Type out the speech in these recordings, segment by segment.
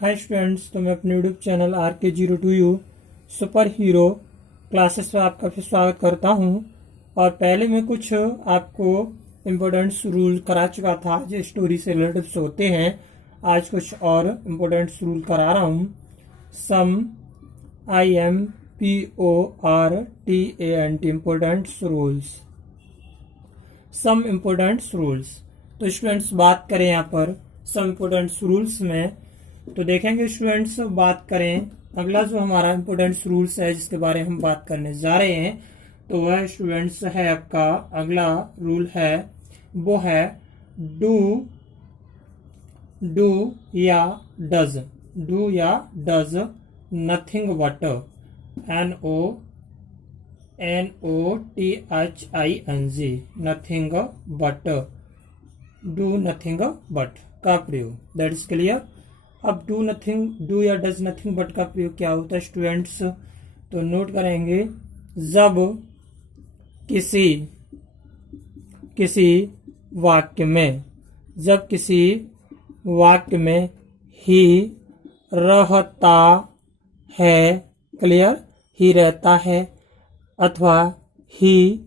Hi students, तो मैं अपने YouTube channel RK02U super hero classes में आपका फिर स्वागत करता हूं। और पहले मैं कुछ आपको इम्पोर्टेंट्स रूल करा चुका था जो स्टोरी से रिलेटेड होते हैं। आज कुछ और इम्पोर्टेंट्स रूल करा रहा हूं। सम IMPORTANT इम्पोर्टेंट्स रूल्स। सम इम्पोर्टेंट्स रूल्स। तो स्टूडेंट्स बात करें यहाँ पर सम इम्पोर्टेंट्स रूल्स में, तो देखेंगे स्टूडेंट्स बात करें अगला जो हमारा इम्पोर्टेंट्स रूल्स है जिसके बारे में हम बात करने जा रहे हैं, तो वह स्टूडेंट्स है आपका अगला रूल है वो है डू या does nothing but NOTHING nothing but do nothing but का प्रयोग। That is clear. अब डू या डज नथिंग बट का प्रयोग क्या होता है स्टूडेंट्स, तो नोट करेंगे जब किसी वाक्य में ही रहता है, क्लियर, ही रहता है अथवा ही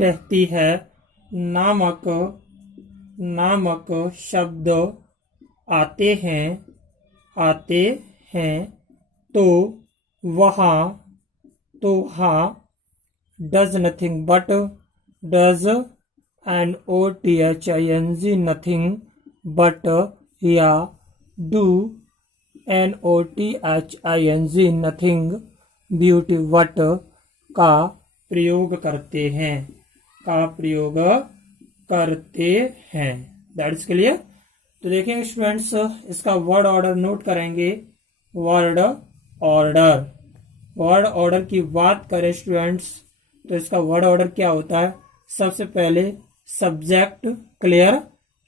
रहती है नामक शब्द आते हैं तो वहाँ does nothing but NOTHING nothing but या डू NOTHING नथिंग ब्यूटी बट का प्रयोग करते हैं। That is clear. तो देखेंगे स्टूडेंट्स इसका वर्ड ऑर्डर नोट करेंगे। वर्ड ऑर्डर की बात करें स्टूडेंट्स, तो इसका वर्ड ऑर्डर क्या होता है। सबसे पहले सब्जेक्ट, क्लियर,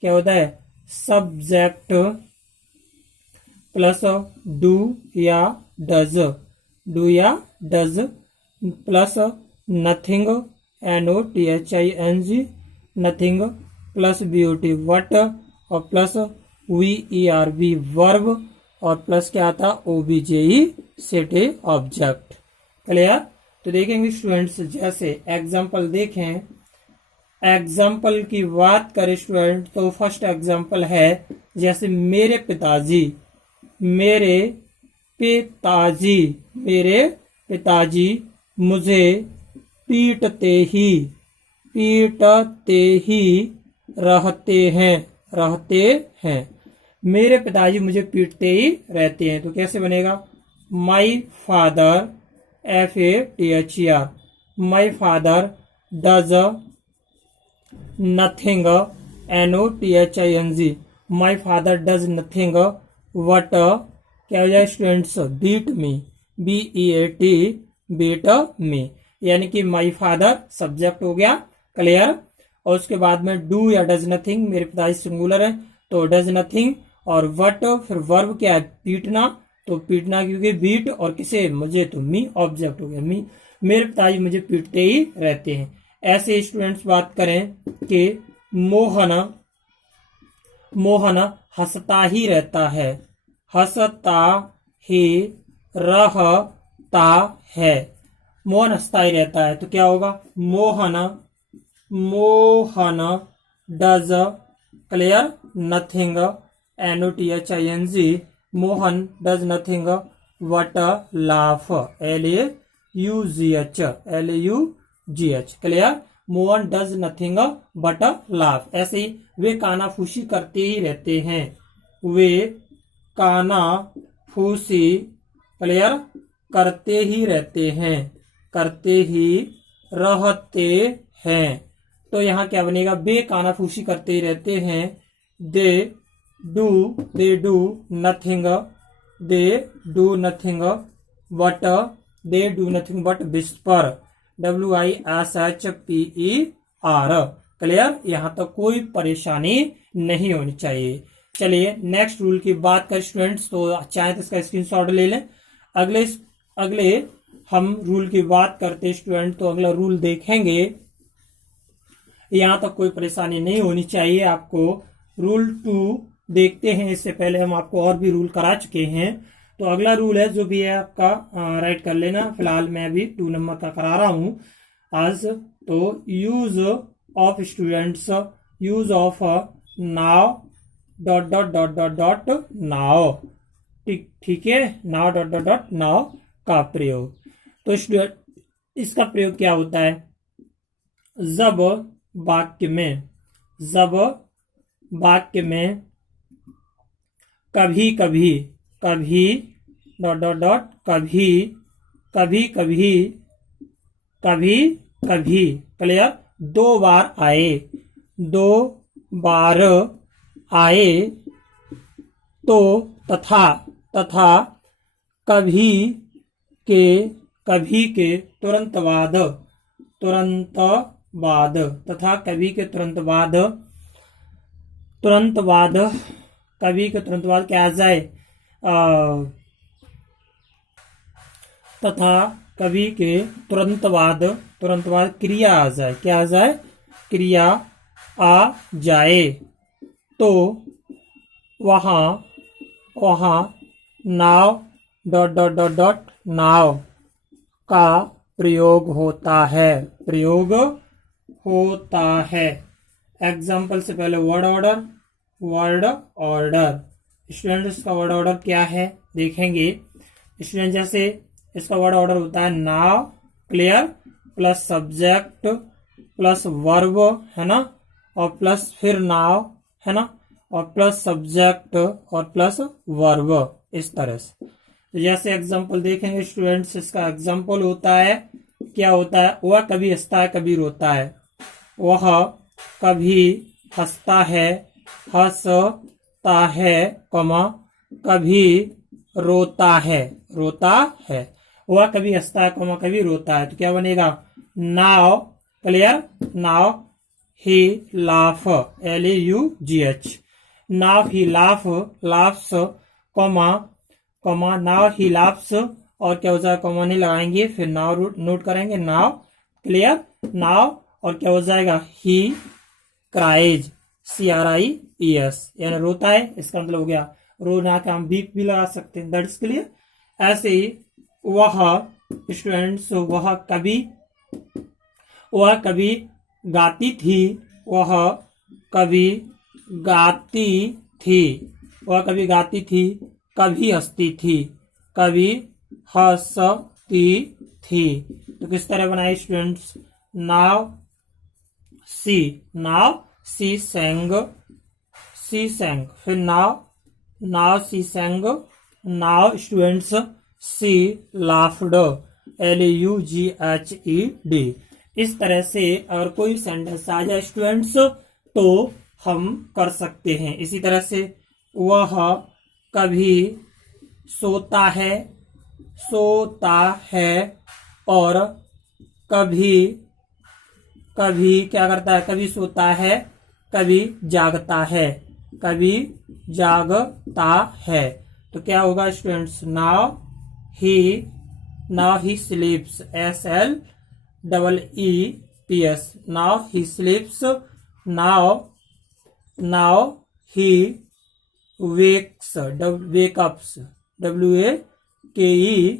क्या होता है सब्जेक्ट प्लस डू या does plus nothing NOTHING nothing plus beauty what और प्लस VERB वर्ब और प्लस क्या आता OBJE सेट ऑब्जेक्ट। क्लियर। तो देखेंगे स्टूडेंट्स जैसे एग्जांपल देखें, एग्जांपल की बात करें स्टूडेंट, तो फर्स्ट एग्जांपल है जैसे मेरे पिताजी मुझे पीटते ही रहते हैं। मेरे पिताजी मुझे पीटते ही रहते हैं, तो कैसे बनेगा my father FATHER my father does nothing NOTHING my father does nothing what क्या हो जाए students beat me BEAT beat me, यानी कि माई फादर सब्जेक्ट हो गया, क्लियर। और उसके बाद में डू या डज नथिंग, मेरे पिताजी सिंगुलर है तो डज नथिंग, और वट फिर वर्ब क्या है पीटना, तो पीटना क्योंकि बीट और किसे मुझे, तो मी ऑब्जेक्ट हो गया मी। मेरे पिताजी मुझे पीटते ही रहते हैं। ऐसे स्टूडेंट्स बात करें कि मोहन हंसता ही रहता है, मोहन हंसता ही रहता है, तो क्या होगा Mohan does, clear, nothing NOTHING Mohan does nothing what laugh LAUGH, clear. Mohan does nothing but laugh. ऐसे ही वे कानाफूसी करते ही रहते हैं, वे कानाफूसी, क्लियर, करते ही रहते हैं। तो यहाँ क्या बनेगा वे कानाफूसी करते ही रहते हैं। They do nothing but whisper WISHPER, clear. यहाँ तक कोई परेशानी नहीं होनी चाहिए। चलिए नेक्स्ट रूल की बात करें स्टूडेंट्स, तो चाहे तो इसका स्क्रीनशॉट ले लें। अगले हम रूल की बात करते स्टूडेंट, तो अगला रूल देखेंगे, यहां तक कोई परेशानी नहीं होनी चाहिए आपको। रूल 2 देखते हैं। इससे पहले हम आपको और भी रूल करा चुके हैं। तो अगला रूल है जो भी है आपका राइट कर लेना। फिलहाल मैं अभी 2 नंबर का करा रहा हूं आज। तो use of students, use of now dot dot dot dot dot now. ठीक है, now dot dot dot now का प्रयोग। तो स्टूडेंट इसका प्रयोग क्या होता है? जब वाक्य में कभी कभी, कभी डॉट डॉट डॉट कभी कभी कभी कभी कभी, क्लियर, 2 बार आए, 2 बार आए, तो तथा कभी के तुरंत बाद, तथा कभी के तुरंत बाद कभी के तुरंत बाद क्या आ जाए? तथा कभी के तुरंत बाद क्रिया आ जाए। क्या आ जाए? क्रिया आ जाए। तो वहां now dot dot dot dot now का प्रयोग होता है, एग्जाम्पल से पहले वर्ड ऑर्डर। स्टूडेंट्स का वर्ड ऑर्डर क्या है देखेंगे। स्टूडेंट जैसे इसका वर्ड ऑर्डर होता है now, clear, plus subject plus verb, है ना, और प्लस फिर नाव, है ना, और प्लस सब्जेक्ट और प्लस वर्ब, इस तरह से। तो जैसे एग्जाम्पल देखेंगे स्टूडेंट्स, इसका एग्जाम्पल होता है, क्या होता है? वह कभी हंसता है कभी रोता है। वह कभी हंसता है कमा कभी रोता है। वह कभी हंसता है कमा कभी रोता है। तो क्या बनेगा? Now, clear, now he laugh, LAUGH, now he laughs, कमा नाउ ही लाफ्स, और क्या हो जाएगा? कॉमा नहीं लगाएंगे, फिर नाउ नोट करेंगे, नाउ, क्लियर, नाउ, और क्या हो जाएगा? ही क्राइज, CRIES, यानी रोता है, इसका मतलब हो गया रोना का हम बीप भी लगा सकते हैं, दैट्स क्लियर। ऐसे ही वह स्टूडेंट्स, वह कभी गाती थी, वह कभी गाती थी, कभी हंसती थी, कभी हंसती थी। तो किस तरह बनाए स्टूडेंट्स? नाउ सी sang, फिर now she sang, now students she laughed, LAUGHED। इस तरह से अगर कोई सेंटेंस आ जाए स्टूडेंट्स तो हम कर सकते हैं। इसी तरह से वह कभी सोता है और कभी क्या करता है? कभी सोता है कभी जागता है। तो क्या होगा students? Now he sleeps, SLEEPS, now he sleeps, now he wakes, wake ups, WAKE,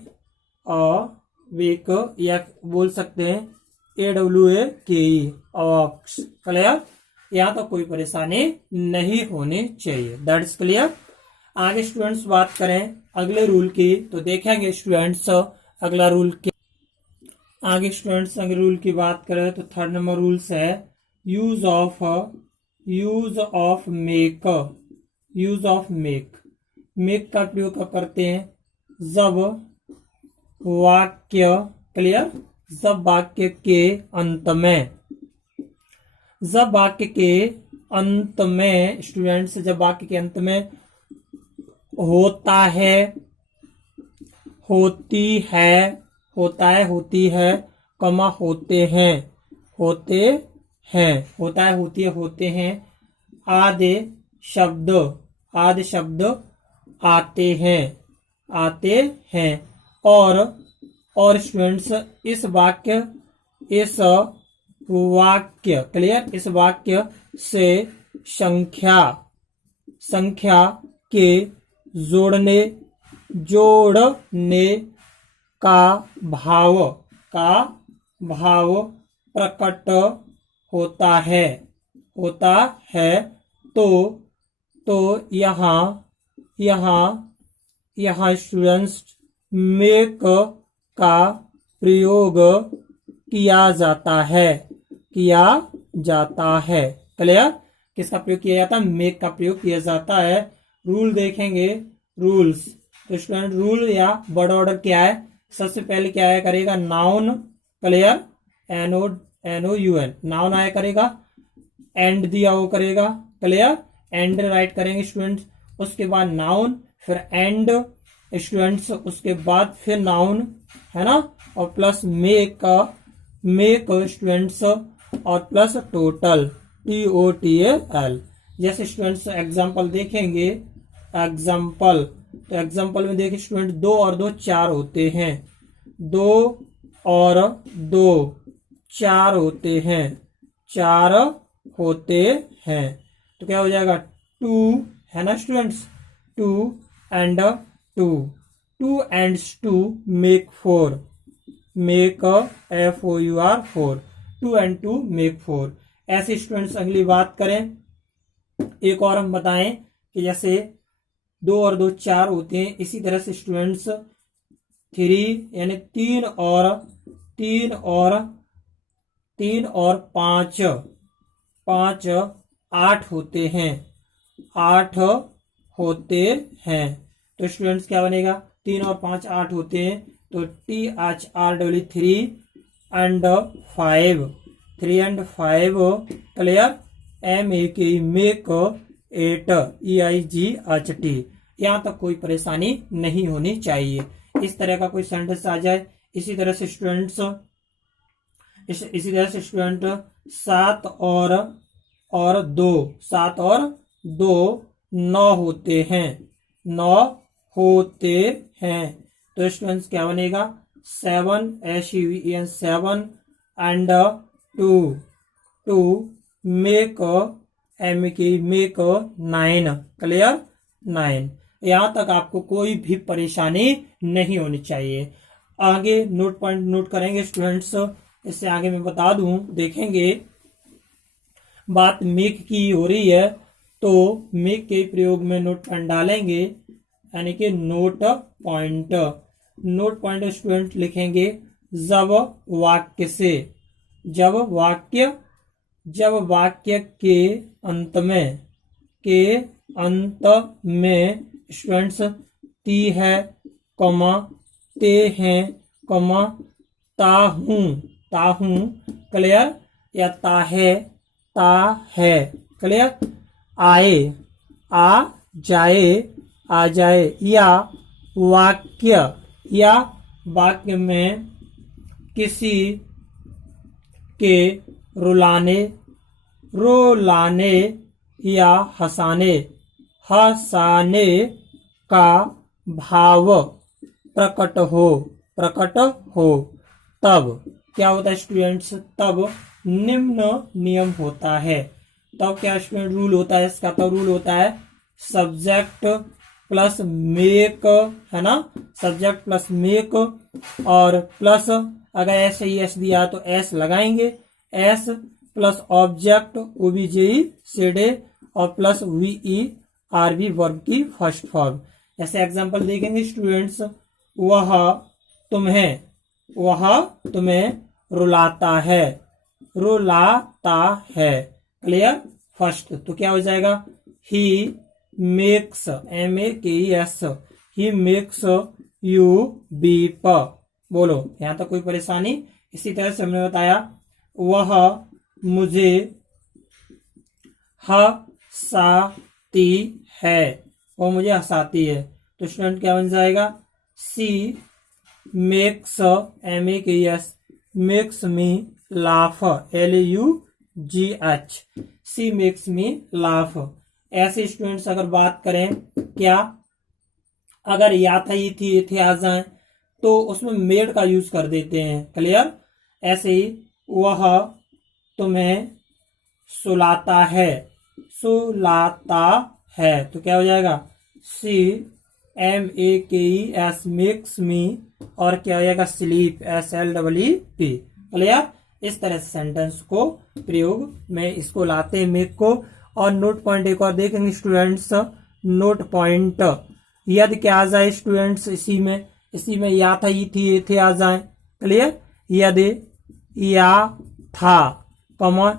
और वेक या बोल सकते हैं AWAKE, ऑक्स, क्लियर। यहाँ तो कोई परेशानी नहीं होनी चाहिए, दैट्स क्लियर। आगे स्टूडेंट्स बात करें अगले रूल की, तो देखेंगे स्टूडेंट्स अगला रूल की। आगे स्टूडेंट्स अगले रूल की बात करें तो 3rd नंबर रूल्स है यूज ऑफ मेक का प्रयोग कब करते हैं? जब वाक्य, क्लियर, जब वाक्य के अंत में स्टूडेंट्स, जब वाक्य के अंत में होता है, होती है, कमा होते हैं, होता है, होते हैं, आदि शब्द आते हैं, और स्टूडेंट्स इस वाक्य क्लियर, इस वाक्य से संख्या संख्या के जोड़ने का भाव प्रकट होता है तो यहाँ स्टूडेंट्स मेक का प्रयोग किया जाता है। क्लियर? किसका प्रयोग किया जाता है? मेक का प्रयोग किया जाता है। रूल देखेंगे, रूल्स। तो स्टूडेंट रूल या वर्ड ऑर्डर क्या है? सबसे पहले क्या आया करेगा? नाउन। क्लियर? NOUN नाउन आया करेगा। एंड दिया वो करेगा। क्लियर? एंड राइट करेंगे स्टूडेंट्स। उसके बाद नाउन, फिर एंड स्टूडेंट्स, उसके बाद फिर नाउन, है ना, और प्लस मेक स्टूडेंट्स, और प्लस टोटल TOTAL। जैसे स्टूडेंट्स एग्जांपल देखेंगे, एग्जांपल, तो एग्जांपल में देखिए स्टूडेंट 2 और 2 4 होते हैं। 2 और 2 4 होते हैं, 4 होते हैं। तो क्या हो जाएगा? 2, है ना students? 2 and 2 and 2 make 4, make FOUR 4, 2 and 2 make 4। ऐसे स्टूडेंट्स अगली बात करें, एक और हम बताएं कि जैसे 2 और 2 4 होते हैं, इसी तरह से स्टूडेंट्स 3 यानी 3 और 5 8 होते हैं, 8 होते हैं। तो स्टूडेंट्स क्या बनेगा? 3 और 5 8 होते हैं, तो THRW 3 and 5, 3 and 5। Clear? MEK make 8, EIGHT। यहाँ तक कोई परेशानी नहीं होनी चाहिए। इस तरह का कोई सेंटेंस आ जाए। इसी तरह से स्टूडेंट 7 और 2 7 और 2 9 होते हैं, 9 होते हैं। तो स्टूडेंट्स क्या बनेगा? 7 SEVEN 7 and 2 make MEK make 9। Clear? 9। यहाँ तक आपको कोई भी परेशानी नहीं होनी चाहिए। आगे नोट पॉइंट नोट करेंगे स्टूडेंट्स। इससे आगे मैं बता दूं, देखेंगे बात मेक की हो रही है, तो मेक के प्रयोग में नोट पॉइंट डालेंगे, यानी कि नोट पॉइंट स्टूडेंट लिखेंगे जब वाक्य के अंत में स्टूडेंट्स ती है, कॉमा ते हैं, कॉमा ताहूं। क्लियर? या ता है। क्लियर? आए, आ जाए, या वाक्य में किसी के रुलाने या हंसाने का भाव प्रकट हो तब क्या होता है स्टूडेंट्स? तब निम्न नियम होता है। तब क्या स्टूडेंट रूल होता है इसका? तो रूल होता है सब्जेक्ट प्लस मेक, है ना, सब्जेक्ट प्लस मेक, और प्लस अगर एस एस दिया तो एस लगाएंगे, एस प्लस ऑब्जेक्ट OBJE सेडे, और प्लस VERB वर्ब की फर्स्ट फॉर्म। ऐसे एग्जांपल देखेंगे स्टूडेंट्स, वह तुम्हें रुलाता है। क्लियर? फर्स्ट तो क्या हो जाएगा? He makes MEKES, he makes you beep. बोलो, यहां तक कोई परेशानी? इसी तरह से हमने बताया वह मुझे हंसाती है, वो मुझे हंसाती है। तो स्टूडेंट क्या बन जाएगा? She makes MEKES makes me laugh, LUGH, she makes me laugh. ऐसे स्टूडेंट्स अगर बात करें, क्या अगर या था ही थी थे आ जाए तो उसमें मेड का यूज कर देते हैं। क्लियर? ऐसे ही वह तुम्हें सुलाता है। तो क्या हो जाएगा, CMAKES मेक्स मी, और क्या हो जाएगा स्लीप, SLEEP। क्लियर। इस तरह से सेंटेंस को प्रयोग में इसको लाते हैं मेक को। और नोट पॉइंट एक और देखेंगे स्टूडेंट्स, नोट पॉइंट यदि क्या आ जाए स्टूडेंट्स, इसी में या था, ई थी, ये थे आ जाए। क्लियर। यदि या था, कमा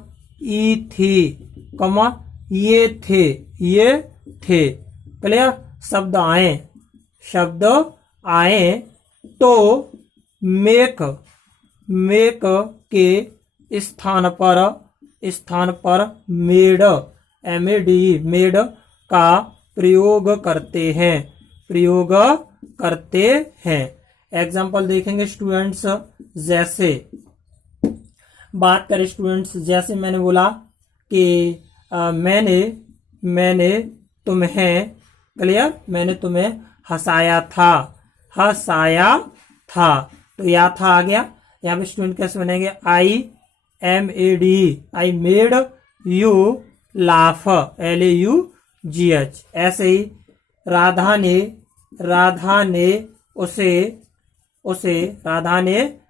ई थी, कमा ये थे, ये थे। क्लियर। शब्द आए तो मेक के स्थान पर मेड, मेड का प्रयोग करते हैं। एग्जाम्पल देखेंगे स्टूडेंट्स, जैसे बात करें स्टूडेंट्स, जैसे मैंने बोला कि मैंने तुम्हें, क्लियर, मैंने तुम्हें हंसाया था, तो या था आ गया। यहाँ पे स्टूडेंट कैसे बनेंगे, IMAD, I made you laugh, LAUGH। ऐसे ही राधा ने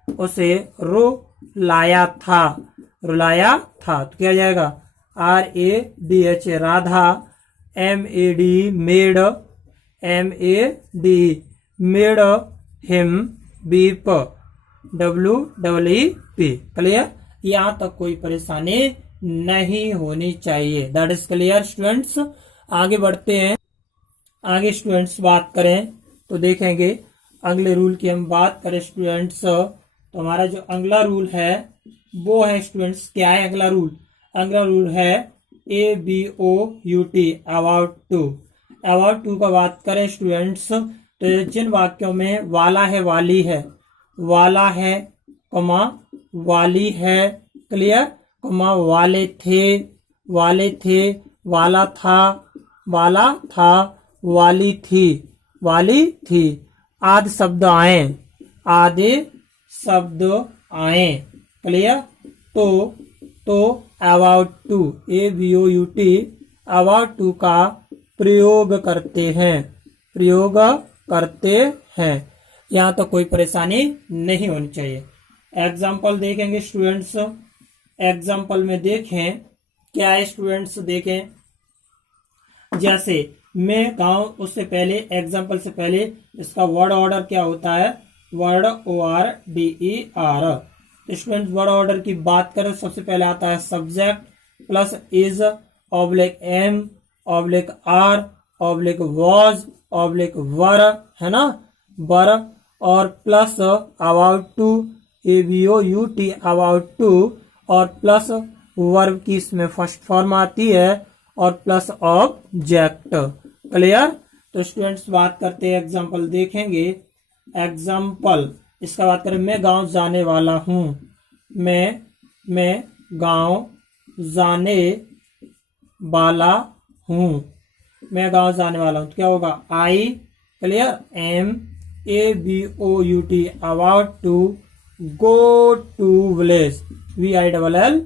उसे रुलाया था, तो क्या जाएगा, RADH, Radha, MAD, made him beep, WEEP। Clear. यहाँ तक कोई परेशानी नहीं होनी चाहिए। That is clear students. आगे बढ़ते हैं। आगे स्टूडेंट्स बात करें तो देखेंगे अगले रूल की हम बात करें स्टूडेंट्स, तो हमारा जो अगला रूल है वो है स्टूडेंट्स, क्या है अगला रूल, अगला रूल है ABOUT, अबाउट टू का बात करें स्टूडेंट्स, तो जिन वाक्यों में वाला है, कमा वाली है, क्लियर, कमा वाले थे, वाला था, वाली थी, आदि शब्द आए, क्लियर। तो about to, ABOUT, about to का प्रयोग करते हैं। यहाँ तो कोई परेशानी नहीं होनी चाहिए। एग्जाम्पल देखेंगे स्टूडेंट्स, एग्जाम्पल में देखें क्या है स्टूडेंट्स, देखें जैसे मैं गाँव, उससे पहले एग्जाम्पल से पहले इसका वर्ड ऑर्डर क्या होता है, word ORDER। Student word order की बात करें, सबसे पहले आता है subject plus is oblique am oblique are oblique was oblique were, है ना, वर, और plus about to, ABOUT, about to, और प्लस वर्ब की इसमें फर्स्ट फॉर्म आती है, और प्लस ऑब्जेक्ट। क्लियर। तो स्टूडेंट्स बात करते हैं, एग्जाम्पल देखेंगे। एग्जाम्पल इसका बात करें, मैं गांव जाने वाला हूं, मैं गांव जाने वाला हूं, तो क्या होगा, I, clear, MABOUT, about to go to village, VILLAGE,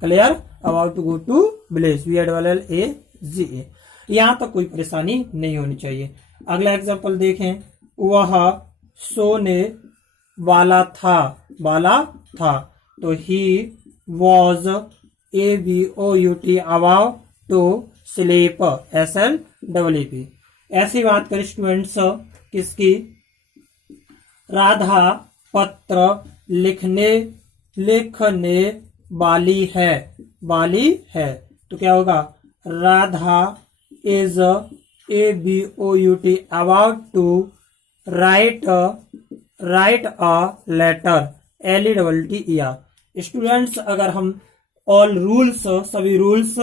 clear, about to go to village, VILLAGE। यहाँ तक कोई परेशानी नहीं होनी चाहिए। अगला एग्जाम्पल देखें, वह सोने वाला था, तो he was, ABOUT, about to sleep, SLEEP। ऐसी बात करें स्टूडेंट्स किसकी, राधा पत्र लिखने वाली है, तो क्या होगा, Radha is, ABOUT, about to write a letter, LETTER। Students अगर हम ऑल रूल्स, सभी रूल्स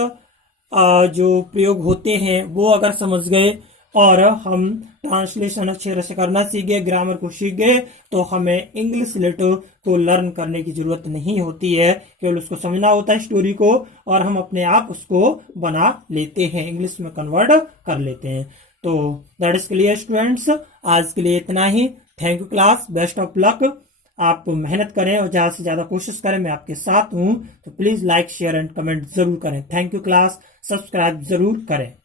जो प्रयोग होते हैं वो अगर समझ गए और हम ट्रांसलेशन अच्छे तरह से करना सीख गए, ग्रामर को सीख गए, तो हमें इंग्लिश लेटर को लर्न करने की जरूरत नहीं होती है। केवल उसको समझना होता है स्टोरी को, और हम अपने आप उसको बना लेते हैं, इंग्लिश में कन्वर्ट कर लेते हैं। तो दैट इज क्लियर स्टूडेंट्स। आज के लिए इतना ही। Thank you class, best of luck. आप मेहनत करें और ज्यादा से ज्यादा कोशिश करें, मैं आपके साथ हूं। तो please like, share and comment जरूर करें। थैंक यू क्लास, सब्सक्राइब जरूर करें।